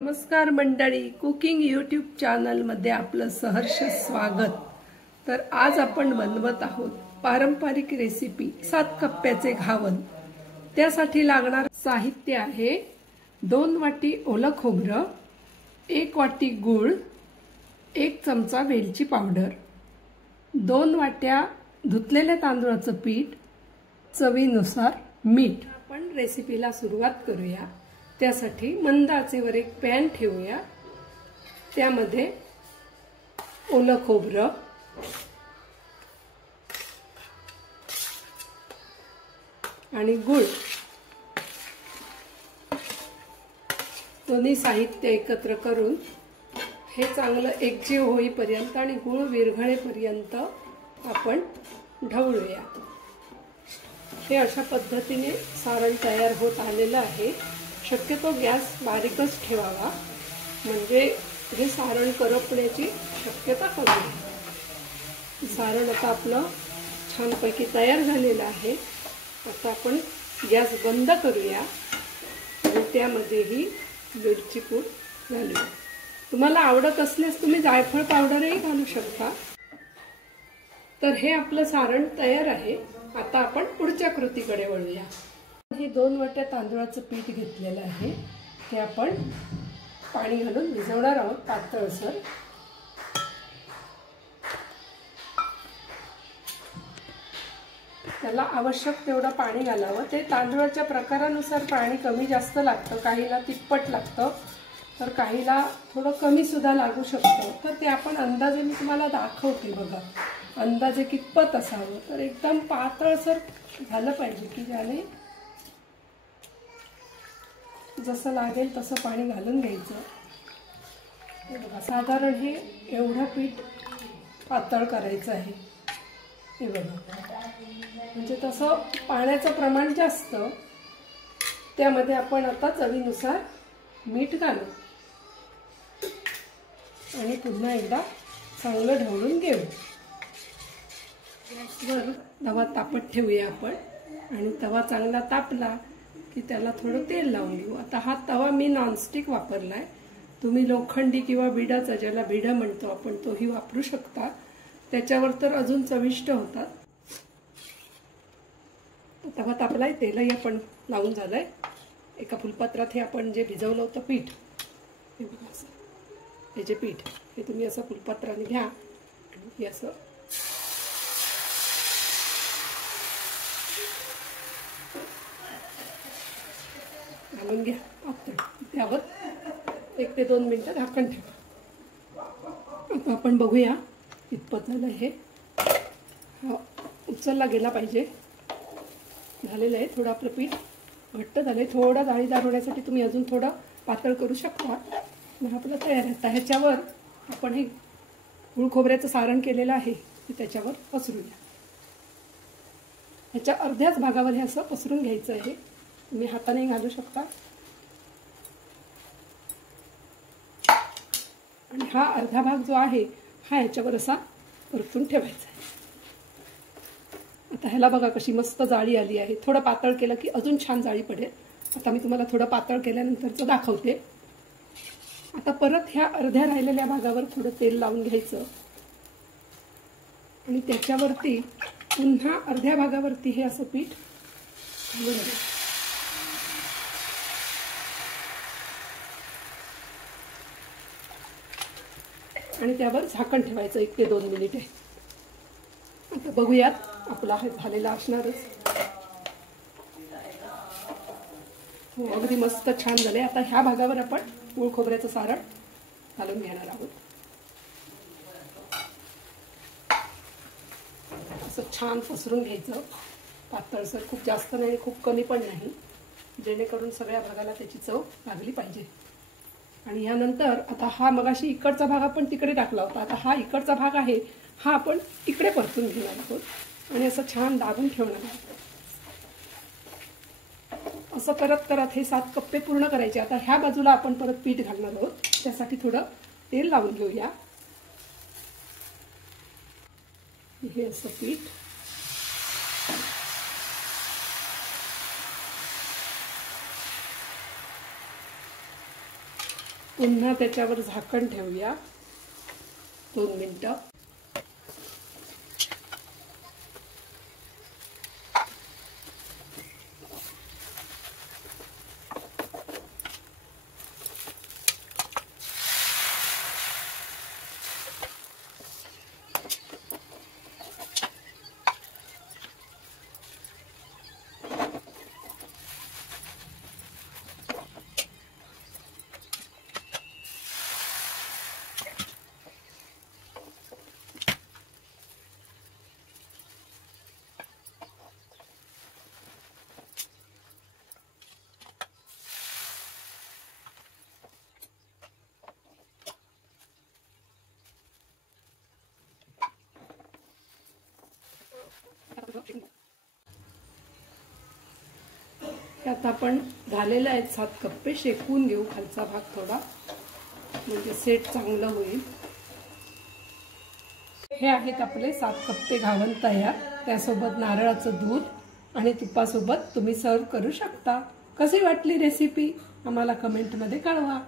नमस्कार मंडळी, cooking YouTube चॅनलमध्ये आपलं सहर्ष स्वागत। तर आज आपण बनवत आहोत पारंपरिक रेसिपी 7 कप्प्याचे घावन। त्यासाठी लागणार साहित्य आहे 2 वाटी ओलं खोबरं, 1 वाटी गूळ, 1 चमचा वेलची पावडर, 2 वाट्या धुतलेल्या तांदूळाचं पीठ, चवीनुसार मीठ। आपण रेसिपीला सुरुवात करूया। त्यासाठी मंद आचेवर एक पॅन ठेवूया। त्यामध्ये ओलं खोबरं, आणि गूळ दोन्ही साहित्य एकत्र करून हे चांगलं एकजीव होईपर्यंत आणि गूळ विरघळेपर्यंत आपण ढवळूया। हे अशा पद्धतीने सारण तयार होत आलेलं आहे। शक्यतो गॅस बारीकच ठेवावा, म्हणजे हे सारण करपण्याची शक्यता कमी आहे। सारण आता आपलं छानपैकी तयार झालेलं आहे। आता आपण गॅस बंद करूया आणि त्यामध्येही वेलची पूड घालूया। तुम्हाला आवडत असल्यास तुम्ही जायफळ पावडरही घालू शकता। तर हे आपलं सारण तयार आहे। आता आपण पुढच्या कृतीकडे वळूया। हे 2 वाट्या तांदूळाचं पीठ घेतलेलं आहे, ते आपण पाणी घालून भिजवणार आहोत पातळसर। त्याला आवश्यक तेवढं पाणी घालावं। ते तांदूळाच्या प्रकारानुसार पाणी कमी जास्त लागतं, काहीला तिप्पट लागतं तर काहीला थोडं कमी सुद्धा लागू शकतं। तर ते आपण अंदाजे मी तुम्हाला दाखवते बघा, अंदाजे कितपत असावं। तर एकदम पातळसर झालं पाहिजे की ज्याने जसं लागेल तसं पाणी घालून घ्यायचं। हे बघा, साधारण हे एवढं पीठ पातळ करायचं आहे। हे बघा, म्हणजे तसं पाण्याचं प्रमाण जास्त। त्यामध्ये आपण आता चवीनुसार मीठ घालू आणि पुन्हा एकदा चांगलं ढवळून घेऊ। गॅसवर तवा तापत ठेवूया आपण, आणि तवा चांगला तापला की त्याला थोडं तेल लावून घेऊ। आता हा तवा मी नॉनस्टिक वापरलाय, तुम्ही लोखंडी किंवा बिडाचा, ज्याला बिडा म्हणतो आपण, तोही वापरू शकता। त्याच्यावर तर अजून चविष्ट होतात। तवा तापलाय, तेलही आपण लावून झालंय। एका फुलपात्रात हे आपण जे भिजवलं होतं पीठ, हे बघा असं, हे जे पीठ हे तुम्ही असं फुलपात्राने घ्या आणि हे असं घालून घ्या पातळ। त्यावर 1 ते 2 मिनिटं झाकण ठेवा। आता आपण बघूया कितपत झालं हे। हा उचलला गेला पाहिजे। झालेलं आहे। थोडं आपलं पीठ घट्ट झालंय, थोडं जाळीदार होण्यासाठी तुम्ही अजून थोडं पातळ करू शकता। मग आपलं तयार आहे। आता ह्याच्यावर आपण हे गूळ खोबऱ्याचं सारण केलेलं आहे ते त्याच्यावर पसरूया। ह्याच्या अर्ध्याच भागावर हे असं पसरून घ्यायचं आहे। तुम्ही हाताने घालू शकता, आणि हा अर्धा भाग जो आहे हा ह्याच्यावर असा परतून ठेवायचा आहे। आता ह्याला बघा कशी मस्त जाळी आली आहे। थोडं पातळ केलं की अजून छान जाळी पडेल। आता मी तुम्हाला थोडं पातळ केल्यानंतरचं दाखवते। आता परत ह्या अर्ध्या राहिलेल्या भागावर थोडं तेल लावून घ्यायचं, आणि त्याच्यावरती पुन्हा अर्ध्या भागावरती हे असं पीठ घालून द्यायचं, आणि त्यावर झाकण ठेवायचं 1 ते 2 मिनिटे। आता बघूयात, आपला हे झालेला असणारच। हो, अगदी मस्त छान झाले। आता ह्या भागावर आपण गूळ खोबऱ्याचं सारण घालून घेणार आहोत। असं छान पसरून घ्यायचं पातळसर, खूप जास्त नाही खूप कमी पण नाही, जेणेकरून सगळ्या भागाला त्याची चव लागली पाहिजे। आणि यानंतर आता हा मगाशी इकडचा भाग आपण तिकडे टाकला होता, आता हा इकडचा भाग आहे हा आपण इकडे परतून घेणार आहोत, आणि असं छान दाबून ठेवणार आहोत। असं करत करत हे 7 कप्पे पूर्ण करायचे। आता ह्या बाजूला आपण परत पीठ घालणार आहोत, त्यासाठी थोडं तेल लावून घेऊया। हे असं पीठ पुन्हा त्याच्यावर झाकण ठेवूया 2 मिनिटं. त्यात आपण झालेले आहेत 7 कप्पे शेकून घेऊ खालचा भाग थोडा, म्हणजे सेट चांगलं होईल. हे आहेत आपले 7 कप्पे घावन तयार. त्यासोबत नारळाचं दूध आणि तुपासोबत तुम्ही सर्व करू शकता. कशी वाटली रेसिपी आम्हाला कमेंटमध्ये कळवा.